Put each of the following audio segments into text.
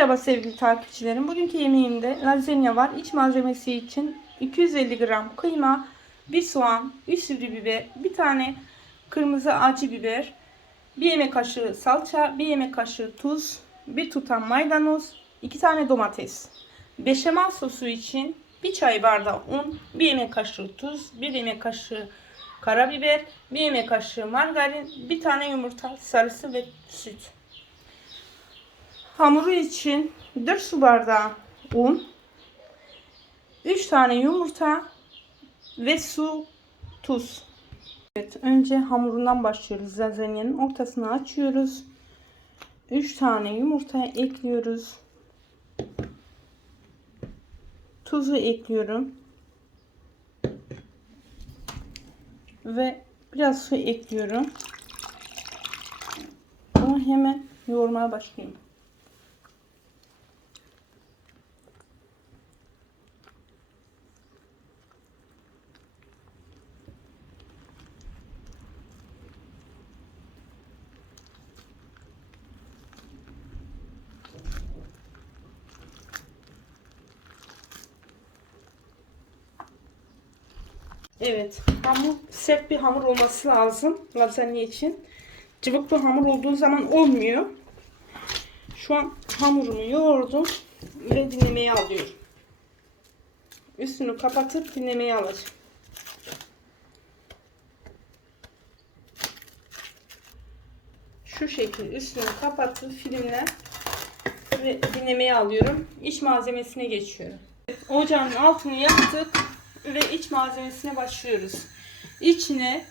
Merhaba sevgili takipçilerim. Bugünkü yemeğimde lazanya var. İç malzemesi için 250 gram kıyma, bir soğan, 3 sivri biber, bir tane kırmızı acı biber, bir yemek kaşığı salça, bir yemek kaşığı tuz, bir tutam maydanoz, 2 tane domates. Beşamel sosu için bir çay bardağı un, bir yemek kaşığı tuz, bir yemek kaşığı karabiber, bir yemek kaşığı margarin, bir tane yumurta sarısı ve süt. Hamuru için 4 su bardağı un, 3 tane yumurta ve su, tuz. Evet, önce hamurundan başlıyoruz. Lazanyanın ortasını açıyoruz. 3 tane yumurta ekliyoruz. Tuzu ekliyorum. Ve biraz su ekliyorum. Bunu hemen yoğurmaya başlayayım. Evet, hamur sert bir hamur olması lazım lazanya için. Cıvık bir hamur olduğu zaman olmuyor. Şu an hamurumu yoğurdum ve dinlemeye alıyorum. Üstünü kapatıp dinlemeye alacağım. Şu şekilde üstünü kapatıp filmle ve dinlemeye alıyorum. İç malzemesine geçiyorum. Ocağın altını yaktık ve iç malzemesine başlıyoruz. İçine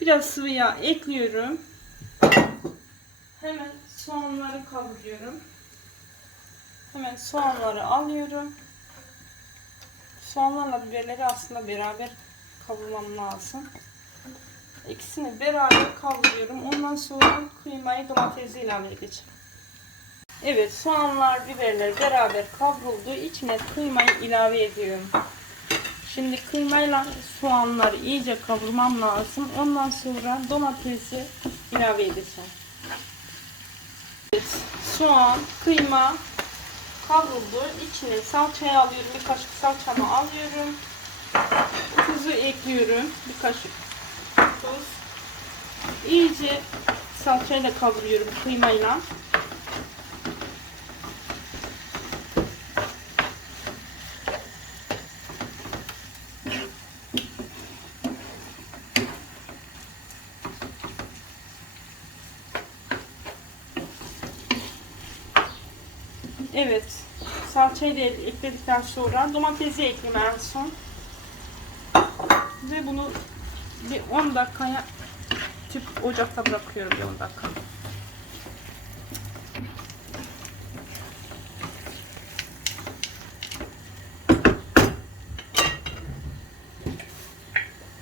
biraz sıvı yağ ekliyorum. Hemen soğanları kavuruyorum. Hemen soğanları alıyorum. Soğanlarla biberleri aslında beraber kavurmam lazım. İkisini beraber kavuruyorum. Ondan sonra kıymayı domatesi ilave edeceğim. Evet soğanlar biberler beraber kavruldu. İçine kıymayı ilave ediyorum. Şimdi kıymayla soğanları iyice kavurmam lazım. Ondan sonra domatesi ilave edeceğim. Evet, soğan, kıyma kavruldu. İçine salçayı alıyorum. Bir kaşık salçamı alıyorum. Tuzu ekliyorum. Bir kaşık tuz. İyice salçayla kavuruyorum kıymayla. Evet. Salçayı ekledikten sonra domatesi ekleyeyim en son. Ve bunu bir 10 dakikaya tüp ocakta bırakıyorum bir 10 dakika.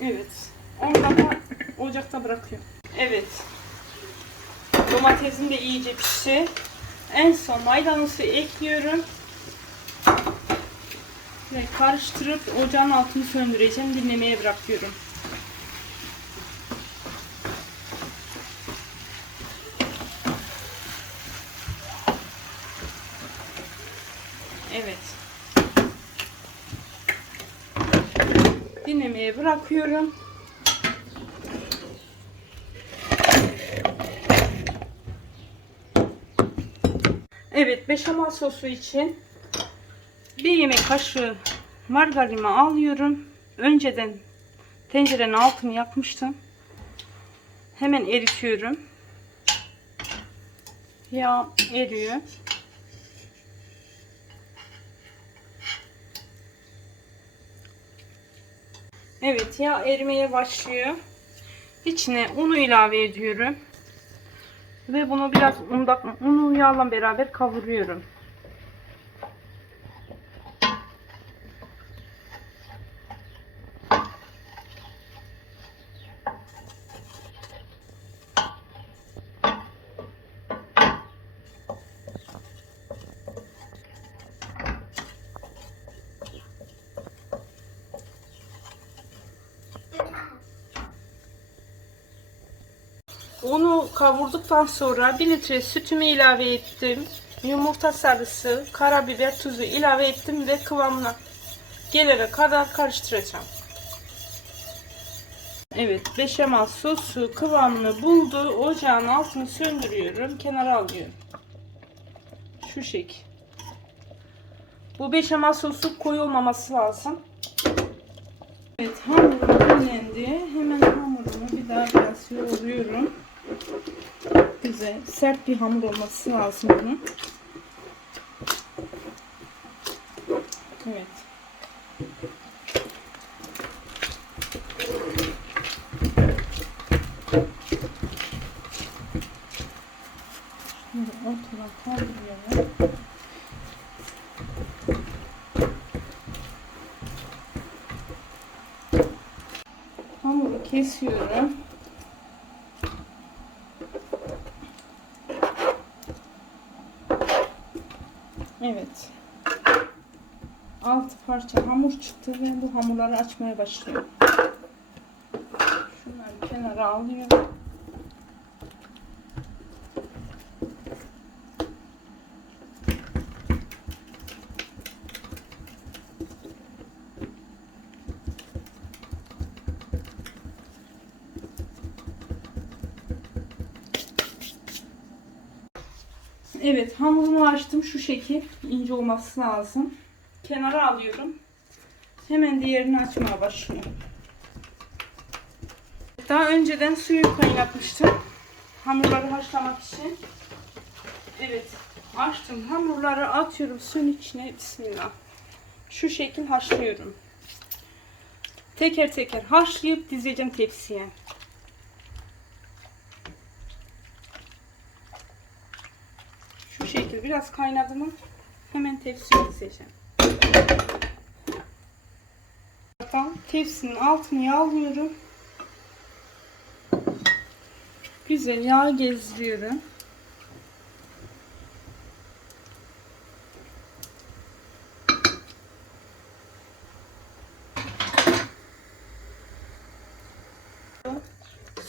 Evet. 10 dakika ocakta bırakıyorum. Evet. Domatesim de iyice pişti. En son maydanozu ekliyorum. Ve karıştırıp ocağın altını söndüreceğim. Dinlemeye bırakıyorum. Evet. Dinlemeye bırakıyorum. Evet, beşamel sosu için bir yemek kaşığı margarinimi alıyorum. Önceden tencerenin altını yakmıştım. Hemen eritiyorum. Yağ eriyor. Evet, yağ erimeye başlıyor. İçine unu ilave ediyorum. Ve bunu biraz unda, unu yağla beraber kavuruyorum. Onu kavurduktan sonra 1 litre sütümü ilave ettim. yumurta sarısı, karabiber, tuzu ilave ettim ve kıvamına gelene kadar karıştıracağım. Evet, beşamel sosu kıvamını buldu. Ocağın altını söndürüyorum. Kenara alıyorum. Şu şekil. Bu beşamel sosu koyu olmaması lazım. Evet, hamurum dinlendi. Hemen hamurumu bir daha biraz yoğuruyorum. Güzel, sert bir hamur olması lazım bunun. Evet. Hamuru kesiyorum. Evet. Altı parça hamur çıktı ve bu hamurları açmaya başlıyorum. Şunları kenara alıyorum. Evet hamurumu açtım şu şekil ince olması lazım. Kenara alıyorum. Hemen diğerini açmaya başlıyorum. Daha önceden suyu kaynatmıştım. Hamurları haşlamak için. Evet açtım. Hamurları atıyorum suyun içine. Bismillah. Şu şekil haşlıyorum. Teker teker haşlayıp dizeceğim tepsiye. Şu şekil biraz kaynadı mı hemen tepsiye dizeceğim. Tepsinin altını yağlıyorum. Güzel yağ gezdiriyorum.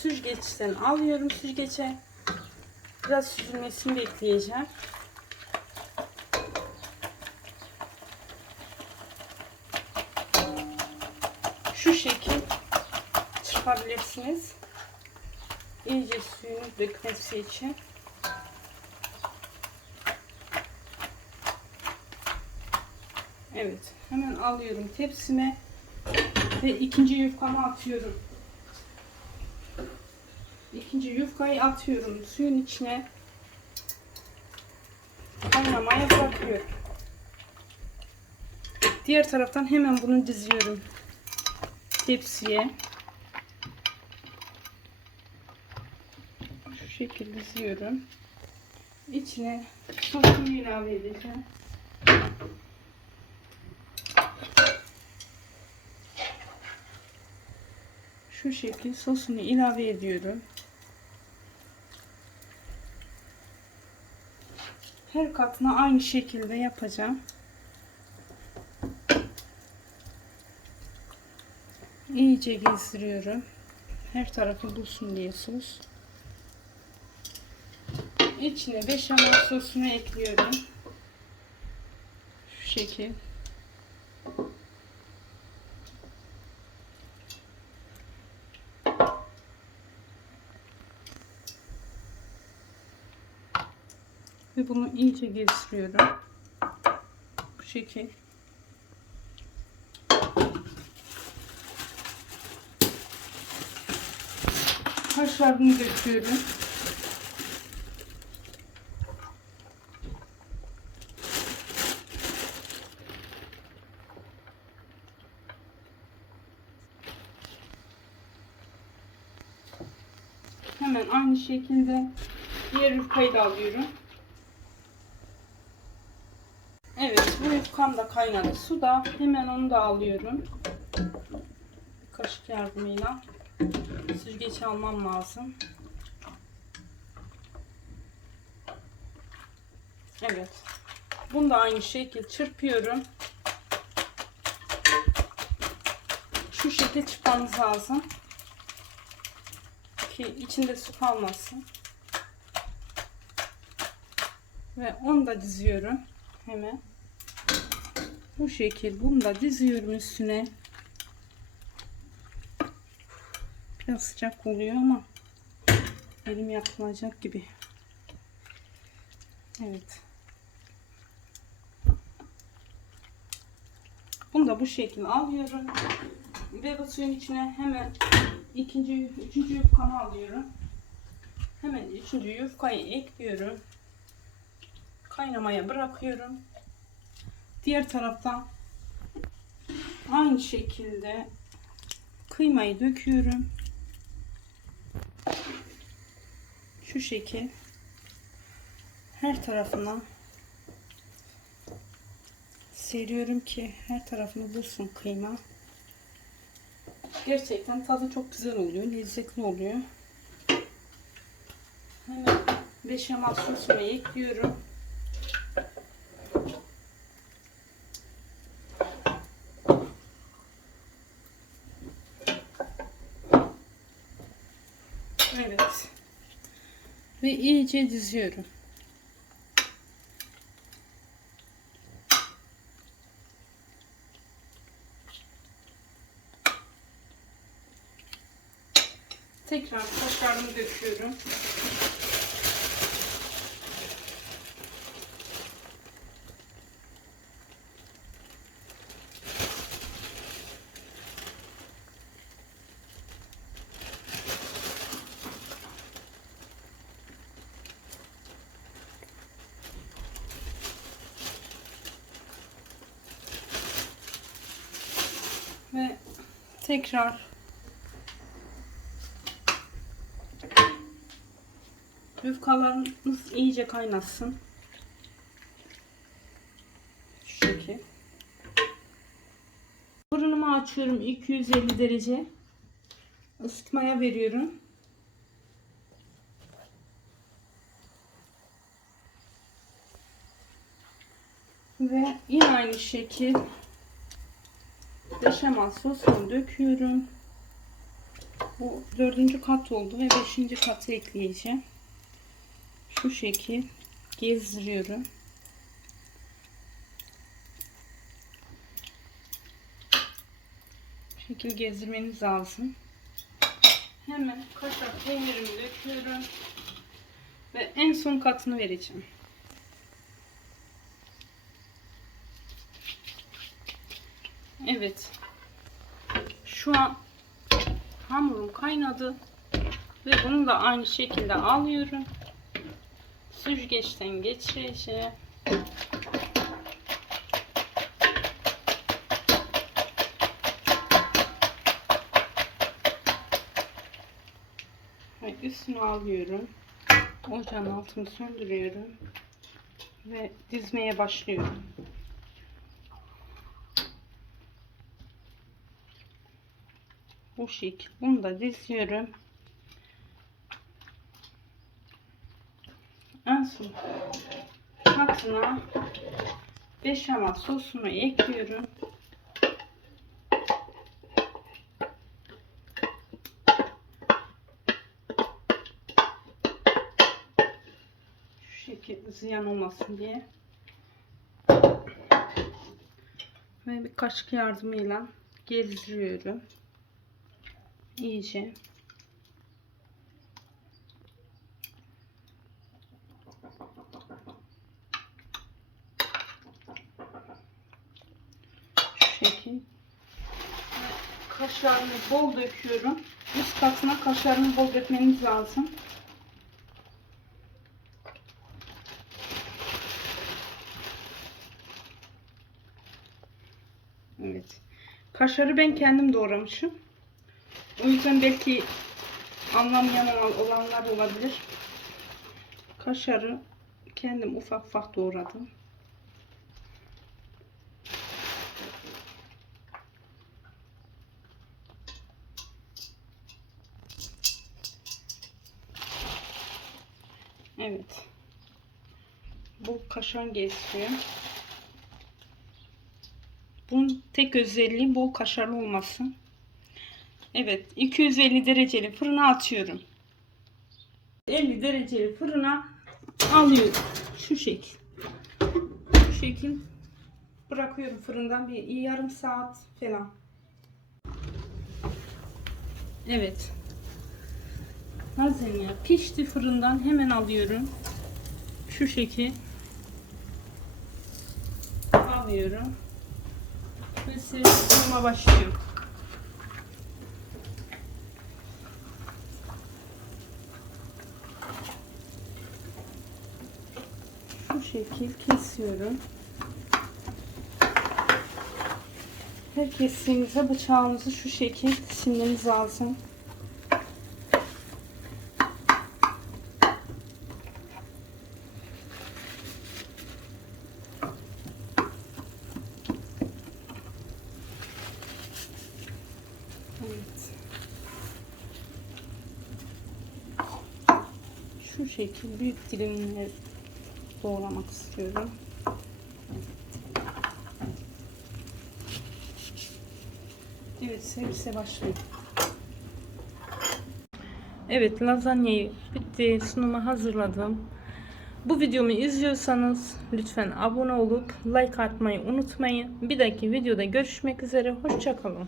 Süzgeçten alıyorum süzgece. Biraz süzülmesini bekleyeceğim. Şu şekil çırpabilirsiniz. İyice suyunu dökmesi için. Evet, hemen alıyorum tepsime ve ikinci yufkamı atıyorum. İkinci yufkayı atıyorum suyun içine. Kaynamaya bırakıyorum. Diğer taraftan hemen bunu diziyorum. Tepsiye. Şu şekilde diziyorum. İçine sosunu ilave edeceğim. Şu şekil sosunu ilave ediyorum. Her katına aynı şekilde yapacağım. İyice gezdiriyorum. Her tarafı bulsun diye sos. İçine beşamel sosunu ekliyorum. Şu şekil. Ve bunu iyice gezdiriyorum. Bu şekil. Haşlarını döküyorum. Hemen aynı şekilde diğer yufkayı da alıyorum. Da kaynadı. Suda hemen onu da alıyorum. Kaşık yardımıyla süzgeç almam lazım. Evet. Bunu da aynı şekilde çırpıyorum. Şu şekilde çırpmamız lazım. Ki içinde su kalmasın. Ve onu da diziyorum. Hemen. Bu şekil bunu da diziyorum üstüne. Biraz sıcak oluyor ama elim yakılacak gibi. Evet. Bunu da bu şekilde alıyorum. Ve bu suyun içine hemen ikinci, üçüncü yufkamı alıyorum. Hemen üçüncü yufkayı ekliyorum. Kaynamaya bırakıyorum. Diğer taraftan aynı şekilde kıymayı döküyorum. Şu şekil her tarafına seriyorum ki her tarafını bulsun kıyma. Gerçekten tadı çok güzel oluyor, lezzetli oluyor. Hemen beşamel sosumu ekliyorum. Evet. Ve iyice diziyorum. Tekrar kaşarımı döküyorum. Ve tekrar Yufkalarımız iyice kaynasın. Şu şekil. Fırınımı açıyorum 250 derece. Isıtmaya veriyorum. Ve yine aynı şekil beşamel sosunu döküyorum. Bu dördüncü kat oldu ve beşinci katı ekleyeceğim şu şekil gezdiriyorum. Şekil gezdirmeniz lazım. Hemen kaşar peynirimi döküyorum. Ve en son katını vereceğim. Evet. Şu an hamurum kaynadı. Ve bunu da aynı şekilde alıyorum süzgeçten geçireceğim. Üstünü alıyorum. Ocağın altını söndürüyorum. Ve dizmeye başlıyorum. Bu şekil. Bunu da diziyorum. en son katına beşamel sosunu ekliyorum. Şu şekilde ziyan olmasın diye. Ve bir kaşık yardımıyla gezdiriyorum. İyice. şekil. Kaşarını bol döküyorum. Üst katına kaşarını bol dökmeniz lazım. Evet. Kaşarı ben kendim doğramışım. O yüzden belki anlamayan olanlar olabilir. Kaşarı kendim ufak ufak doğradım. Evet. Bu kaşar geçiyor. Bunun tek özelliği bol kaşarlı olması. Evet. 250 dereceli fırına atıyorum. 50 dereceli fırına alıyorum. Şu şekil. Şu şekil bırakıyorum fırından bir yarım saat falan. Evet. Lazanya pişti fırından hemen alıyorum. Şu şekil alıyorum. Ve servisime başlıyorum. Şekil kesiyorum. Her kestiğimizde bıçağımızı şu şekil silmemiz lazım. Şu şekil büyük dilimler doğramak istiyorum. Evet servise başlayayım. Evet lazanyayı bitti. Sunuma hazırladım. Bu videomu izliyorsanız lütfen abone olup like atmayı unutmayın. Bir dahaki videoda görüşmek üzere. Hoşçakalın.